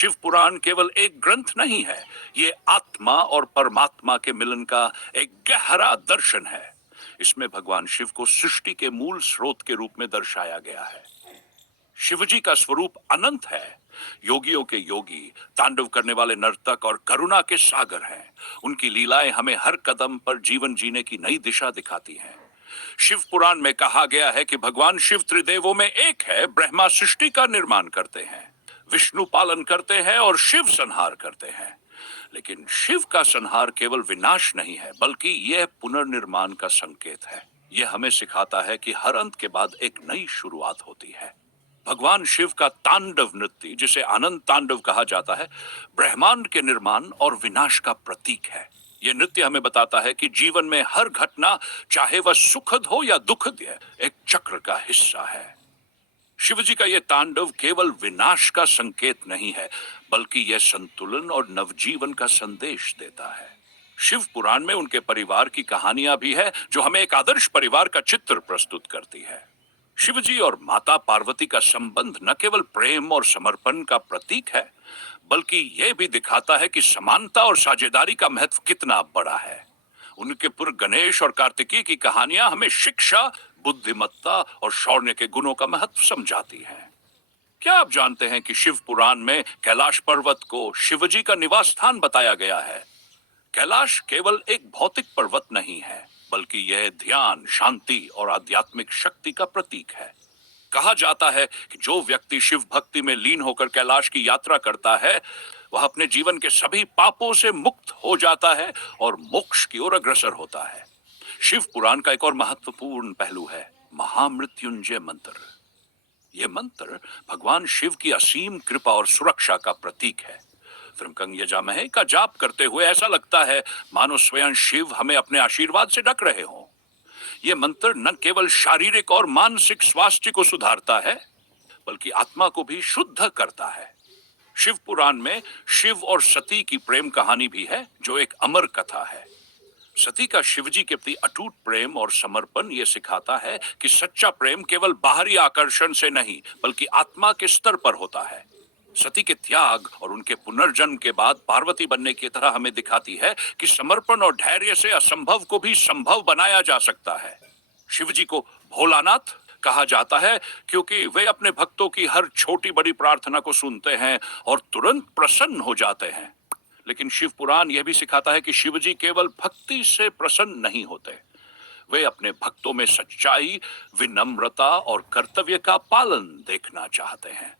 शिव पुराण केवल एक ग्रंथ नहीं है, ये आत्मा और परमात्मा के मिलन का एक गहरा दर्शन है। इसमें भगवान शिव को सृष्टि के मूल स्रोत के रूप में दर्शाया गया है। शिवजी का स्वरूप अनंत है, योगियों के योगी, तांडव करने वाले नर्तक और करुणा के सागर हैं। उनकी लीलाएं हमें हर कदम पर जीवन जीने की नई दिशा दिखाती हैं। शिव पुराण में कहा गया है कि भगवान शिव त्रिदेवों में एक है। ब्रह्मा सृष्टि का निर्माण करते हैं, विष्णु पालन करते हैं और शिव संहार करते हैं। लेकिन शिव का संहार केवल विनाश नहीं है, बल्कि यह पुनर्निर्माण का संकेत है। यह हमें सिखाता है कि हर अंत के बाद एक नई शुरुआत होती है। भगवान शिव का तांडव नृत्य, जिसे आनंद तांडव कहा जाता है, ब्रह्मांड के निर्माण और विनाश का प्रतीक है। यह नृत्य हमें बताता है कि जीवन में हर घटना, चाहे वह सुखद हो या दुखद, एक चक्र का हिस्सा है। शिवजी का यह तांडव केवल विनाश का संकेत नहीं है, बल्कि यह संतुलन और नवजीवन का संदेश देता है। शिव पुराण में उनके परिवार की कहानियां भी है, जो हमें एक आदर्श परिवार का चित्र प्रस्तुत करती है। शिवजी और माता पार्वती का संबंध न केवल प्रेम और समर्पण का प्रतीक है, बल्कि यह भी दिखाता है कि समानता और साझेदारी का महत्व कितना बड़ा है। उनके पुत्र गणेश और कार्तिकेय की कहानियां हमें शिक्षा, बुद्धिमत्ता और शौर्य के गुणों का महत्व समझाती हैं। क्या आप जानते हैं कि शिव पुराण में कैलाश पर्वत को शिवजी का निवास स्थान बताया गया है? कैलाश केवल एक भौतिक पर्वत नहीं है, बल्कि यह ध्यान, शांति और आध्यात्मिक शक्ति का प्रतीक है। कहा जाता है कि जो व्यक्ति शिव भक्ति में लीन होकर कैलाश की यात्रा करता है, वह अपने जीवन के सभी पापों से मुक्त हो जाता है और मोक्ष की ओर अग्रसर होता है। शिव पुराण का एक और महत्वपूर्ण पहलू है महामृत्युंजय मंत्र। यह मंत्र भगवान शिव की असीम कृपा और सुरक्षा का प्रतीक है। त्र्यंबकं यजामहे का जाप करते हुए ऐसा लगता है मानो स्वयं शिव हमें अपने आशीर्वाद से ढक रहे हों। यह मंत्र न केवल शारीरिक और मानसिक स्वास्थ्य को सुधारता है, बल्कि आत्मा को भी शुद्ध करता है। शिव पुराण में शिव और सती की प्रेम कहानी भी है, जो एक अमर कथा है। सती का शिवजी के प्रति अटूट प्रेम और समर्पण यह सिखाता है कि सच्चा प्रेम केवल बाहरी आकर्षण से नहीं, बल्कि आत्मा के स्तर पर होता है। सती के त्याग और उनके पुनर्जन्म के बाद पार्वती बनने की तरह हमें दिखाती है कि समर्पण और धैर्य से असंभव को भी संभव बनाया जा सकता है। शिवजी को भोलानाथ कहा जाता है, क्योंकि वे अपने भक्तों की हर छोटी बड़ी प्रार्थना को सुनते हैं और तुरंत प्रसन्न हो जाते हैं। लेकिन शिव पुराण यह भी सिखाता है कि शिवजी केवल भक्ति से प्रसन्न नहीं होते, वे अपने भक्तों में सच्चाई, विनम्रता और कर्तव्य का पालन देखना चाहते हैं।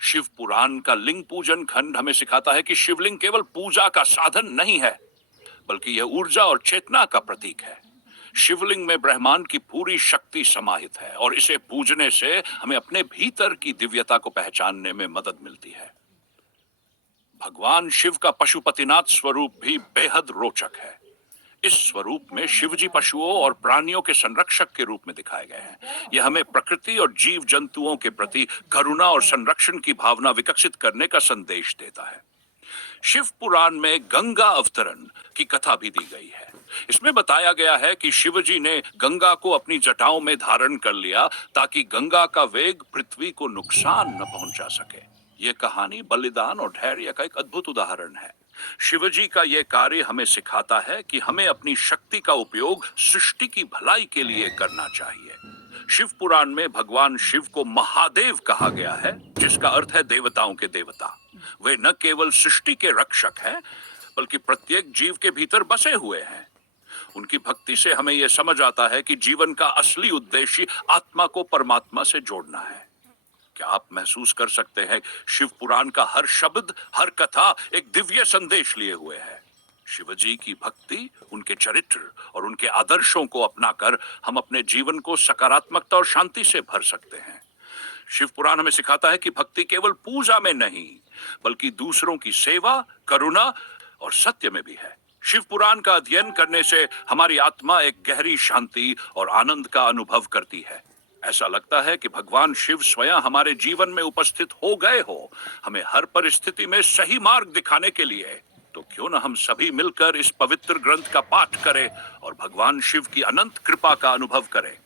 शिव पुराण का लिंग पूजन खंड हमें सिखाता है कि शिवलिंग केवल पूजा का साधन नहीं है, बल्कि यह ऊर्जा और चेतना का प्रतीक है। शिवलिंग में ब्रह्मांड की पूरी शक्ति समाहित है और इसे पूजने से हमें अपने भीतर की दिव्यता को पहचानने में मदद मिलती है। भगवान शिव का पशुपतिनाथ स्वरूप भी बेहद रोचक है। इस स्वरूप में शिवजी पशुओं और प्राणियों के संरक्षक के रूप में दिखाए गए हैं। यह हमें प्रकृति और जीव जंतुओं के प्रति करुणा और संरक्षण की भावना विकसित करने का संदेश देता है। शिव पुराण में गंगा अवतरण की कथा भी दी गई है। इसमें बताया गया है कि शिवजी ने गंगा को अपनी जटाओं में धारण कर लिया, ताकि गंगा का वेग पृथ्वी को नुकसान न पहुंचा सके। यह कहानी बलिदान और धैर्य का एक अद्भुत उदाहरण है। शिवजी का यह कार्य हमें सिखाता है कि हमें अपनी शक्ति का उपयोग सृष्टि की भलाई के लिए करना चाहिए। शिव पुराण में भगवान शिव को महादेव कहा गया है, जिसका अर्थ है देवताओं के देवता। वे न केवल सृष्टि के रक्षक हैं, बल्कि प्रत्येक जीव के भीतर बसे हुए हैं। उनकी भक्ति से हमें यह समझ आता है कि जीवन का असली उद्देश्य आत्मा को परमात्मा से जोड़ना है। क्या आप महसूस कर सकते हैं, शिव पुराण का हर शब्द, हर कथा एक दिव्य संदेश लिए हुए है। शिवजी की भक्ति, उनके चरित्र और उनके आदर्शों को अपनाकर हम अपने जीवन को सकारात्मकता और शांति से भर सकते हैं। शिव पुराण हमें सिखाता है कि भक्ति केवल पूजा में नहीं, बल्कि दूसरों की सेवा, करुणा और सत्य में भी है। शिव पुराण का अध्ययन करने से हमारी आत्मा एक गहरी शांति और आनंद का अनुभव करती है। ऐसा लगता है कि भगवान शिव स्वयं हमारे जीवन में उपस्थित हो गए हो, हमें हर परिस्थिति में सही मार्ग दिखाने के लिए। तो क्यों न हम सभी मिलकर इस पवित्र ग्रंथ का पाठ करें और भगवान शिव की अनंत कृपा का अनुभव करें।